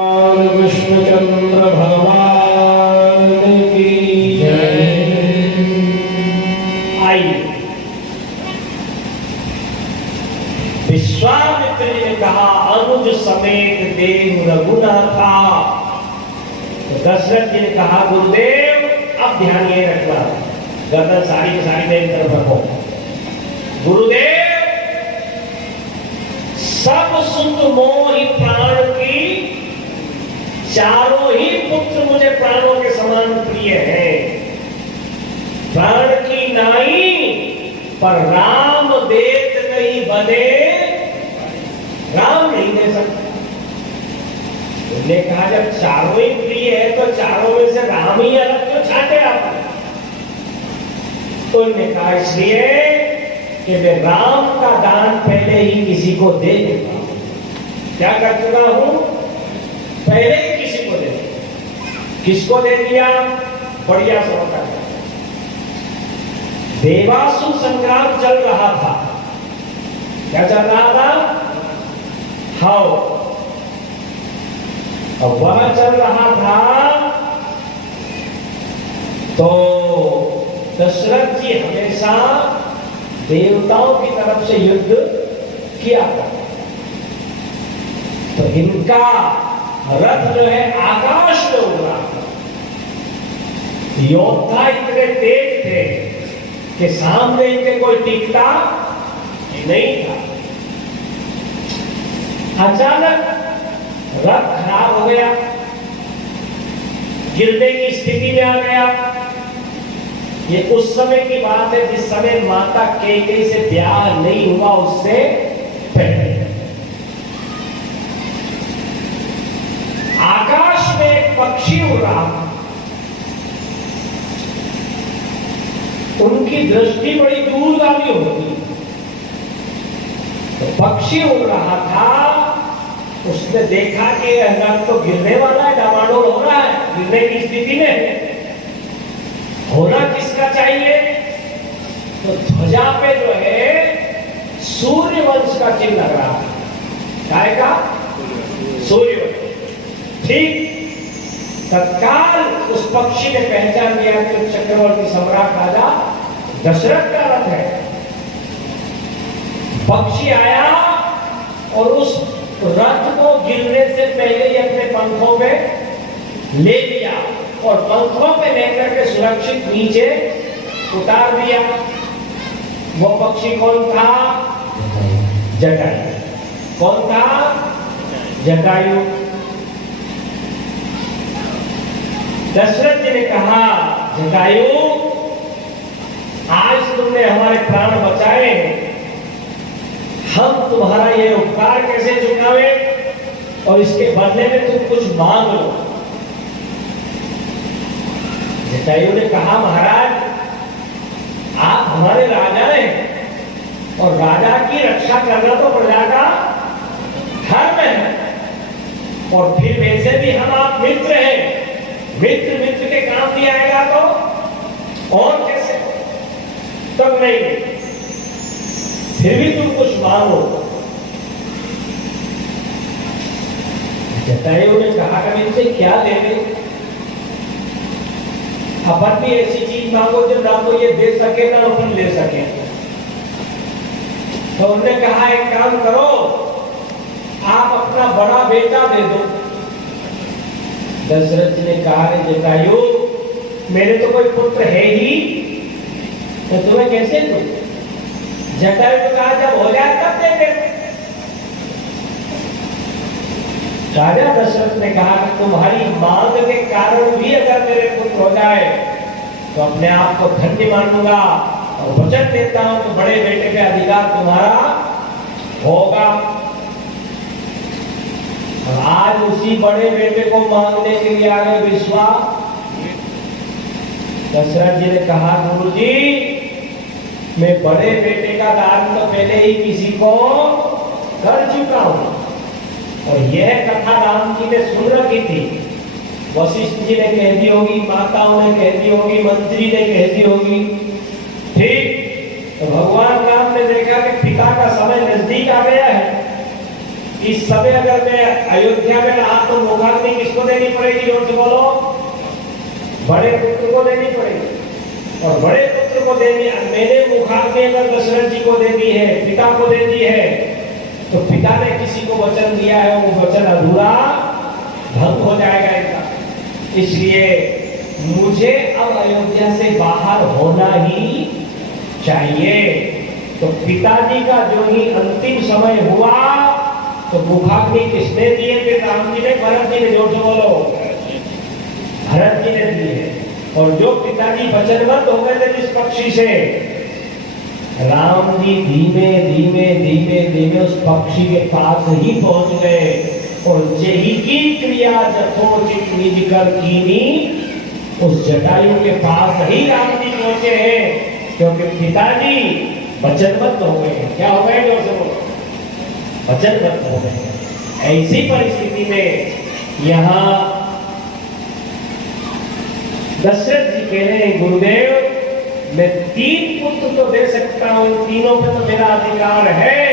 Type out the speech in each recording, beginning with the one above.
कृष्णचंद्र भगवान की जय। आइए, विश्वामित्र जी ने कहा अनुज समेत देव रघुनाथा। तो दशरथ जी ने कहा गुरुदेव अब ध्यान ये रखना, गर्दन सारी की सारी मेरी तरफ रखो। गुरुदेव सब सुत मोहि प्राण की, चारों ही पुत्र मुझे प्राणों के समान प्रिय है। प्राण की नाई पर राम देत नहीं बने, राम नहीं दे सकते। उन्होंने कहा जब चारों ही प्रिय है तो चारों में से राम ही अलग क्यों चाहते आप? तो उन्होंने कहा इसलिए कि मैं राम का दान पहले ही किसी को दे देता हूं। क्या कर चुका हूं? पहले ही किसी को दे दिया। किसको दे दिया? बढ़िया से होता है। देवासुर संग्राम चल रहा था। क्या चल रहा था? हाउ। अब वह चल रहा था तो दशरथ जी हमेशा देवताओं की तरफ से युद्ध किया करते। तो इनका रथ जो है आकाश में उड़ रहा था। योद्धा इतने तेज थे कि सामने इनके कोई टिकता नहीं था। अचानक रथ खराब हो गया, गिरने की स्थिति में आ गया। ये उस समय की बात है जिस समय माता कैकेयी से ब्याह नहीं हुआ, उससे पहले। आकाश में एक पक्षी उड़ रहा था। उनकी दृष्टि बड़ी दूरगामी होती। तो पक्षी उड़ रहा था, उसने देखा कि रथ तो गिरने वाला है, डामाडोल हो रहा है, गिरने की स्थिति में। होना किसका चाहिए? तो ध्वजा पे जो है सूर्य वंश का चिन्ह लग रहा है। काय का? सूर्य वंश। ठीक तत्काल उस पक्षी ने पहचान लिया कि चक्रवर्ती सम्राट राजा दशरथ का रथ है। पक्षी आया और उस रथ को गिरने से पहले ही अपने पंखों पे ले लिया और पंखों पे लेकर के सुरक्षित नीचे उतार दिया। वो पक्षी कौन था? जटायु। कौन था? जटायु। दशरथ जी ने कहा जटायु आज तुमने हमारे प्राण बचाए, हम तुम्हारा ये उपकार कैसे चुकावे और इसके बदले में तुम कुछ मांग लो। जटायु ने कहा महाराज आप हमारे राजा हैं और राजा की रक्षा करना तो प्रजा का धर्म है, और फिर वैसे भी हम आप मित्र हैं, मित्र मित्र के काम नहीं आएगा तो और कैसे? तब नहीं, फिर भी तुम कुछ मांगो। जटायु ने कहा कभी इनसे क्या लेंगे? अपन भी ऐसी चीज मांगो जो ना तो ये दे सके ना अपन ले सके। तो उन्होंने कहा एक काम करो, आप अपना बड़ा बेटा दे दो। दशरथ जी ने कहा जटायु मेरे तो कोई पुत्र है ही, तो तुम्हें कैसे दूं? जटायु ने कहा जब हो जाए तब दे दे। राजा दशरथ ने कहा कि तुम्हारी मांग के कारण भी अगर मेरे पुत्र हो जाए तो अपने आप को धन्य मानूंगा और वचन देता हूं कि बड़े बेटे का अधिकार तुम्हारा होगा। और आज उसी बड़े बेटे को मांगने के लिए आ गए विश्वास। दशरथ जी ने कहा गुरुजी मैं बड़े बेटे का दान तो पहले ही किसी को कर चुका हूं, और यह कथा राम जी ने सुन रखी थी। वशिष्ठ जी ने कह दी होगी, माताओं ने कह दी होगी, मंत्री ने कह दी होगी। ठीक तो भगवान राम ने देखा कि पिता का समय नजदीक आ गया है, इस समय अगर मैं अयोध्या में रहा तो मुखाग्नि किसको देनी पड़ेगी? जोर से बोलो। बड़े पुत्र को देनी पड़ेगी। और बड़े पुत्र को देनी, मैंने मुखाग्नि अगर दशरथ जी को दे दी है, पिता को दे दी है, तो पिता ने किसी को वचन दिया है, वो वचन अधूरा भंग हो जाएगा इनका। इसलिए मुझे अब अयोध्या से बाहर होना ही चाहिए। तो पिताजी का जो ही अंतिम समय हुआ तो मुखाग्नि किसने दिए? फिर राम जी ने, भरत जी ने, जोर से बोलो। भरत जी ने दिए। और जो पिताजी वचनबद्ध हो गए थे जिस पक्षी से, राम जी धीमे धीमे धीमे धीमे उस पक्षी के पास ही पहुंच गए। और जेही की क्रिया जथोचित निज कर कीनी, उस जटायु के पास ही राम जी पहुंचे हैं, क्योंकि पिताजी वचनबद्ध हो गए। क्या हो गए? जोर से बोलो। वचनबद्ध हो गए। ऐसी परिस्थिति में यहां दशरथ जी कह रहे हैं, गुरुदेव मैं 3 पुत्र तो दे सकता हूं, तीनों पे तो मेरा अधिकार है,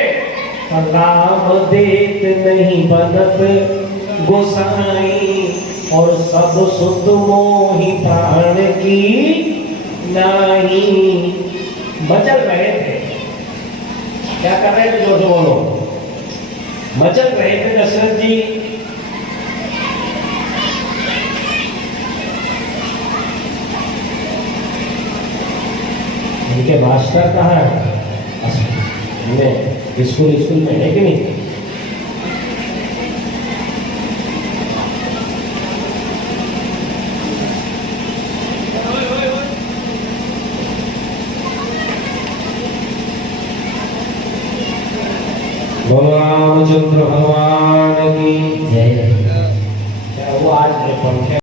पर राम देत नहीं बनत गोसाई, और सब सुध मोहि प्राण की नाही। मचल रहे थे। क्या कर रहे थे? जोर से बोलो। मचल रहे थे दशरथ जी। इनके मास्टर कहाँ है? स्कूल में है कि नहीं? रामचंद्र भगवान की जय। क्या वो आज पंखे